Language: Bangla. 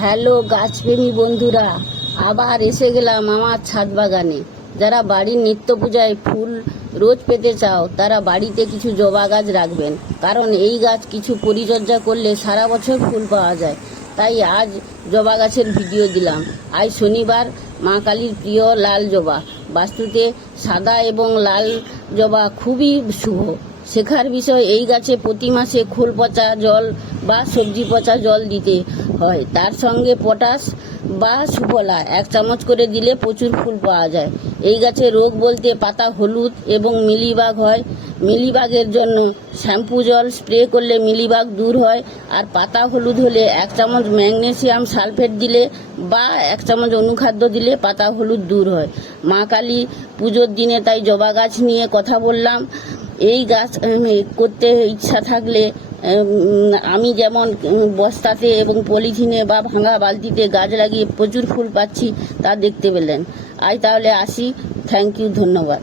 হ্যালো গাছপ্রেমী বন্ধুরা, আবার এসে গেলাম আমার ছাদ বাগানে। যারা বাড়ির নিত্য পূজায় ফুল রোজ পেতে চাও তারা বাড়িতে কিছু জবা গাছ রাখবেন, কারণ এই গাছ কিছু পরিচর্যা করলে সারা বছর ফুল পাওয়া যায়। তাই আজ জবা গাছের ভিডিও দিলাম। আজ শনিবার, মা কালীর প্রিয় লাল জবা। বাস্তুতে সাদা এবং লাল জবা খুবই শুভ। শেখার বিষয়, এই গাছে প্রতি মাসে খোল পচা জল বা সবজি পচা জল দিতে হয়। তার সঙ্গে পটাশ বা সুফলা 1 চামচ করে দিলে প্রচুর ফুল পাওয়া যায়। এই গাছে রোগ বলতে পাতা হলুদ এবং মিলিবাগ হয়। মিলিবাগের জন্য শ্যাম্পু জল স্প্রে করলে মিলিবাগ দূর হয়। আর পাতা হলুদ হলে 1 চামচ ম্যাগনেসিয়াম সালফেট দিলে বা 1 চামচ অনুখাদ্য দিলে পাতা হলুদ দূর হয়। মা কালী পুজোর দিনে তাই জবা গাছ নিয়ে কথা বললাম। এই গাছ করতে ইচ্ছা থাকলে আমি যেমন বস্তাতে এবং পলিথিনে বা ভাঙা বালতিতে গাছ লাগিয়ে প্রচুর ফুল পাচ্ছি তা দেখতে পেলেন। আজ তাহলে আসি। থ্যাংক ইউ, ধন্যবাদ।